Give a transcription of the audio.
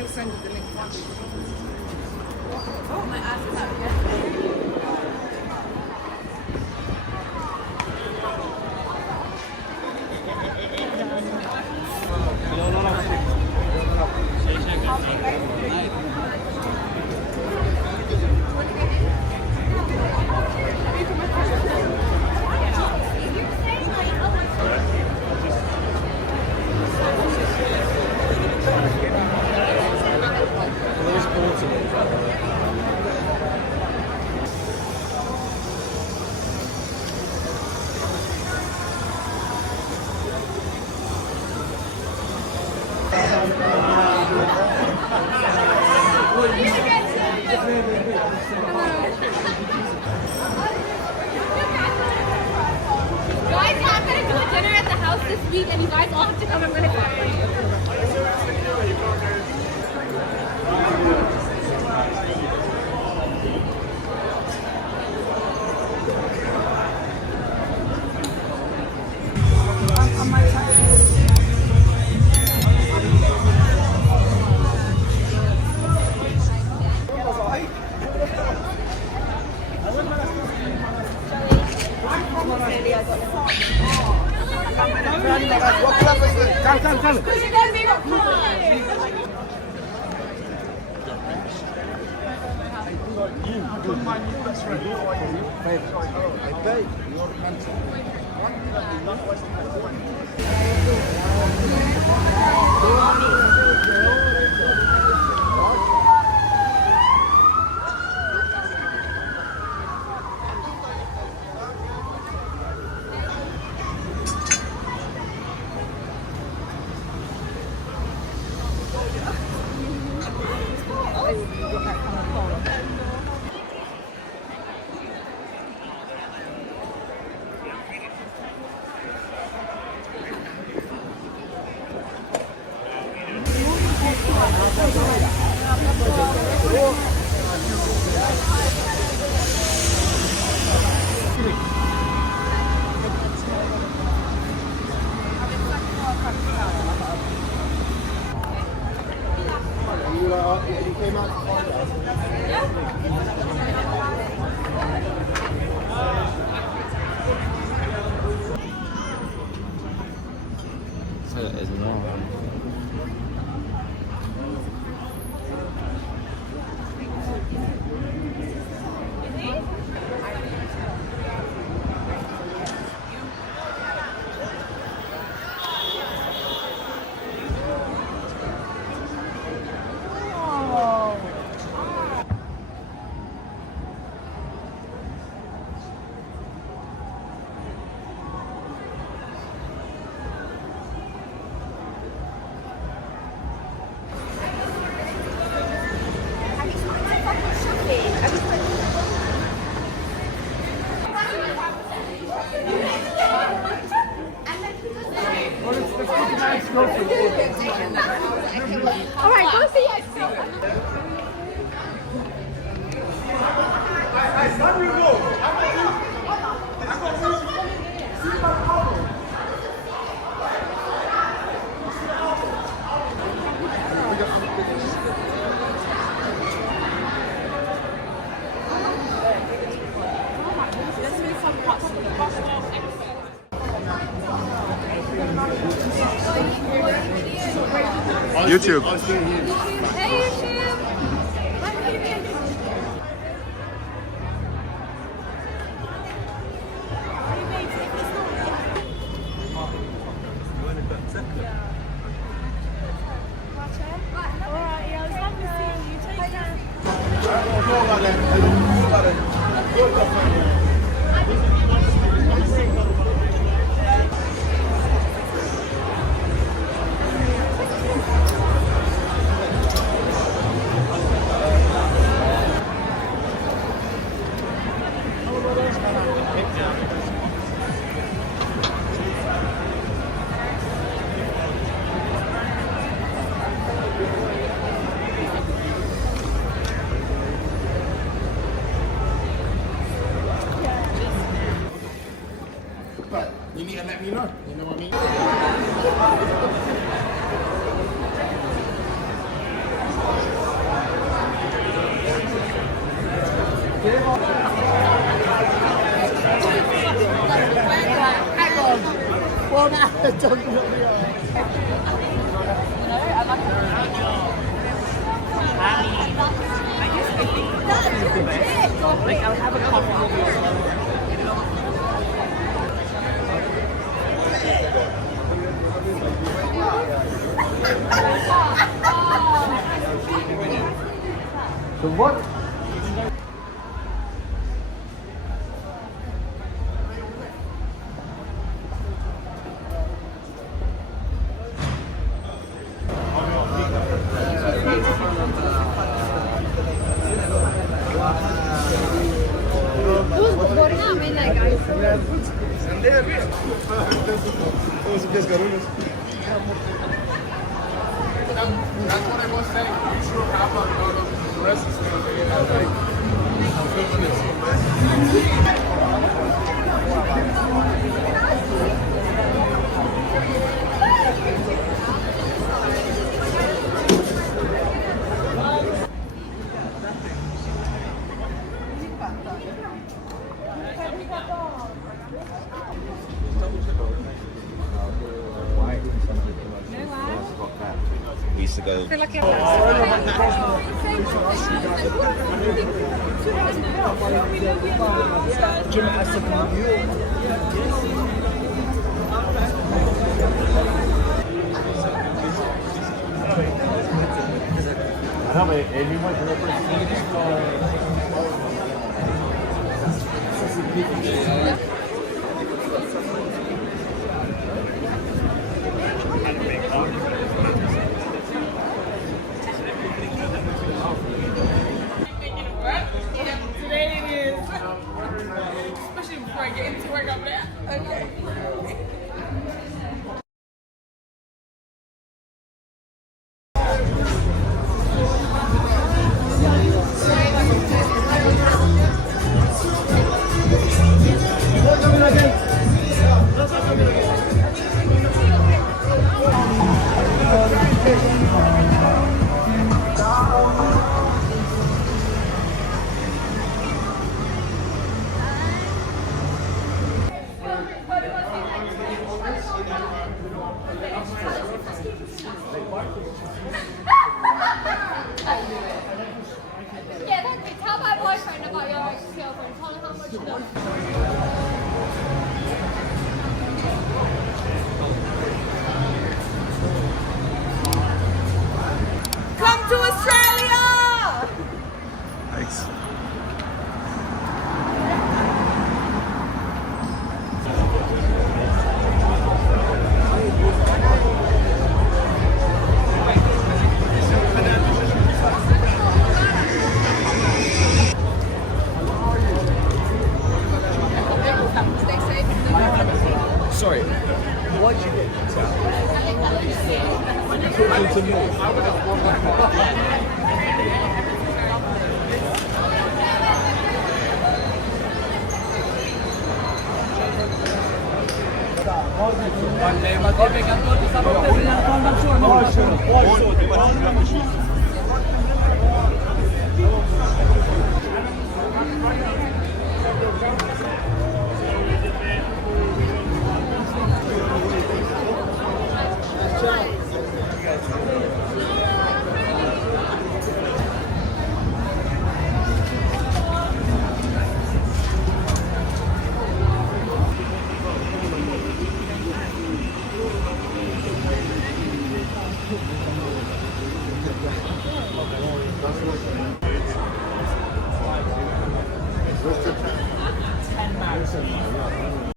still send you the link. Oh, my ass is out here. This week, and you guys all have to come. I'm gonna come. All right, go see it. YouTube. Hey, YouTube. But you need to let me know. You know what I mean? So what? That's what I was saying. You should have a lot of dresses. We used to go. Today it is. Especially before I get into work, I'm there. Okay. Yeah, tell my boyfriend about your ex-girlfriend. Tell him how much you love him. Come to Australia! Thanks. Sorry. Why'd you get kicked out? You're talking to me. Listen.